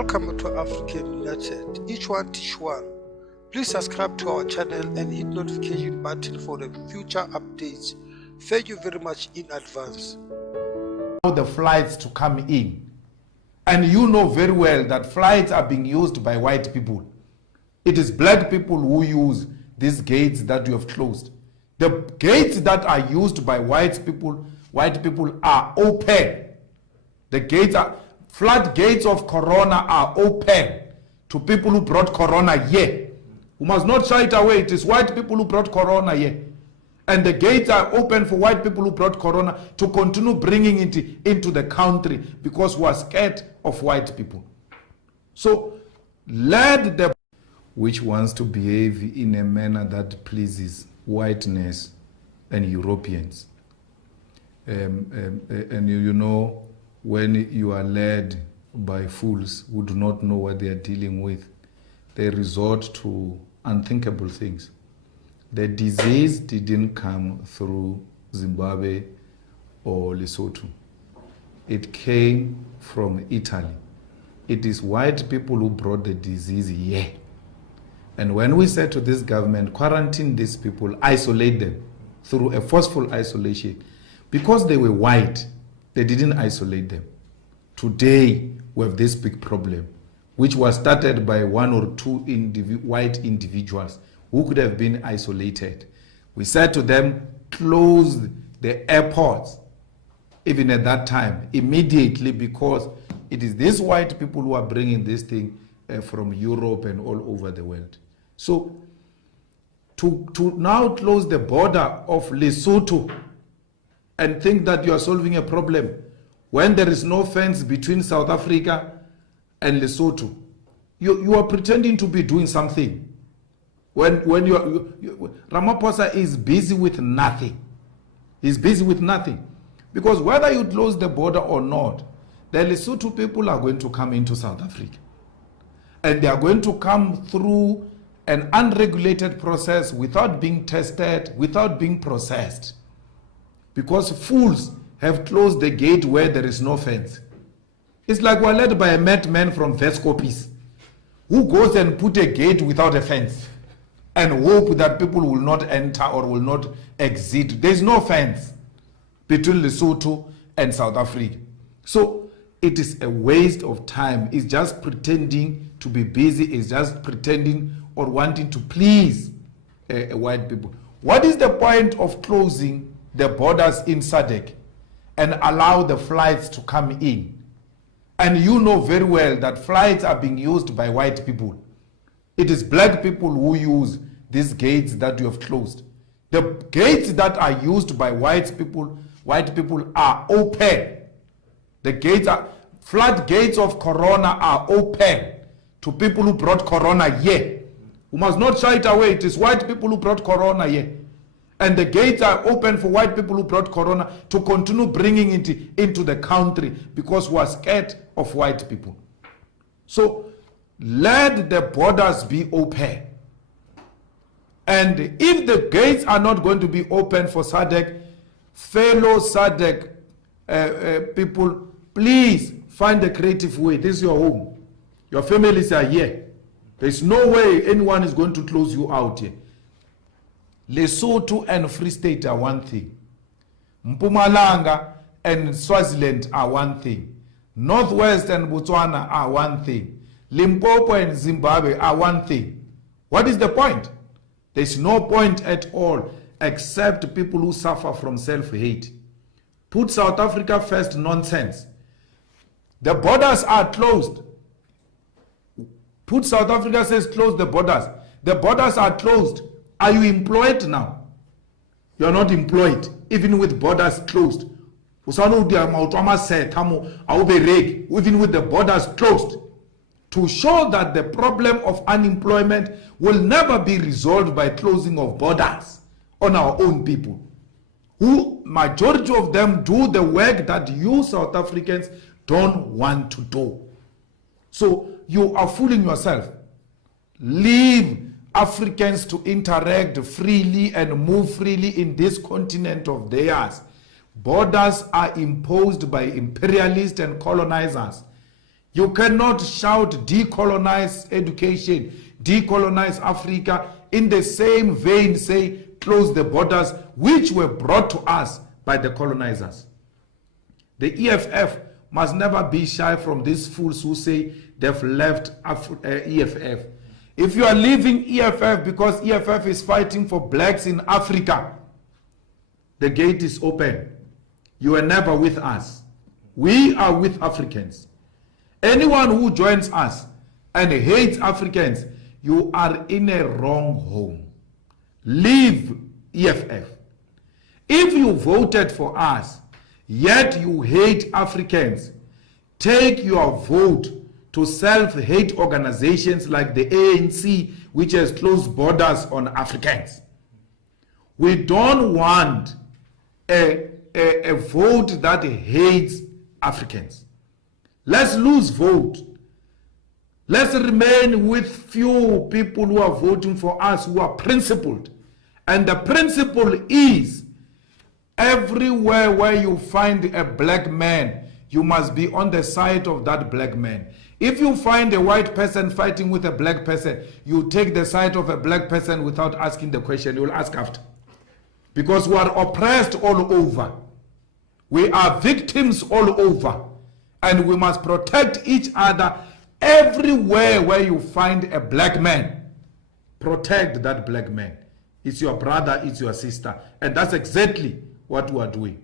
Welcome to African United. Each one teach one. Please subscribe to our channel and hit notification button for the future updates. Thank you very much in advance. The flights to come in, and you know very well that flights are being used by white people. It is black people who use these gates that you have closed. The gates that are used by white people are open. The gates are floodgates of corona are open to people who brought corona here. We must not shy it away. It is white people who brought corona here. And the gates are open for white people who brought corona to continue bringing it into the country because we are scared of white people. So let the which wants to behave in a manner that pleases whiteness and Europeans. And you know, when you are led by fools who do not know what they are dealing with, they resort to unthinkable things. The disease didn't come through Zimbabwe or Lesotho. It came from Italy. It is white people who brought the disease here. And when we said to this government, quarantine these people, isolate them through a forceful isolation, because they were white, they didn't isolate them. Today, we have this big problem, which was started by one or two white individuals who could have been isolated. We said to them, close the airports, even at that time, immediately, because it is these white people who are bringing this thing from Europe and all over the world. So, to now close the border of Lesotho and think that you are solving a problem when there is no fence between South Africa and Lesotho, you are pretending to be doing something. When Ramaphosa is busy with nothing. He's busy with nothing. Because whether you close the border or not, the Lesotho people are going to come into South Africa. And they are going to come through an unregulated process without being tested, without being processed. Because fools have closed the gate where there is no fence. It's like we're led by a madman from Vescopis who goes and put a gate without a fence and hope that people will not enter or will not exit. There's no fence between Lesotho and South Africa. So it is a waste of time. It's just pretending to be busy. It's just pretending or wanting to please white people. What is the point of closing the borders in SADC and allow the flights to come in? And you know very well that flights are being used by white people. It is black people who use these gates that you have closed. The gates that are used by white people are open. The gates are, floodgates of corona are open to people who brought corona here. We must not shy it away. It is white people who brought corona here. And the gates are open for white people who brought corona to continue bringing it into the country because we are scared of white people. So let the borders be open. And if the gates are not going to be open for SADC, fellow SADC people, please find a creative way. This is your home. Your families are here. There's no way anyone is going to close you out here. Lesotho and Free State are one thing. Mpumalanga and Swaziland are one thing. Northwest and Botswana are one thing. Limpopo and Zimbabwe are one thing. What is the point? There's no point at all except people who suffer from self-hate. Put South Africa first nonsense. The borders are closed. Put South Africa says close the borders. The borders are closed. Are you employed now? You are not employed, even with borders closed. Even with the borders closed. To show that the problem of unemployment will never be resolved by closing of borders on our own people, who majority of them do the work that you South Africans don't want to do. So you are fooling yourself. Leave Africans to interact freely and move freely in this continent of theirs. Borders are imposed by imperialists and colonizers. You cannot shout decolonize education, decolonize Africa, in the same vein say close the borders which were brought to us by the colonizers. The EFF must never be shy from these fools who say they've left EFF. If you are leaving EFF because EFF is fighting for blacks in Africa, the gate is open. You are never with us. We are with Africans. Anyone who joins us and hates Africans, you are in a wrong home. Leave EFF. If you voted for us, yet you hate Africans, take your vote to self-hate organizations like the ANC, which has closed borders on Africans. We don't want a vote that hates Africans. Let's lose vote. Let's remain with few people who are voting for us who are principled. And the principle is, everywhere where you find a black man, you must be on the side of that black man. If you find a white person fighting with a black person, you take the side of a black person without asking the question. You will ask after. Because we are oppressed all over. We are victims all over. And we must protect each other everywhere where you find a black man. Protect that black man. It's your brother, it's your sister. And that's exactly what we are doing.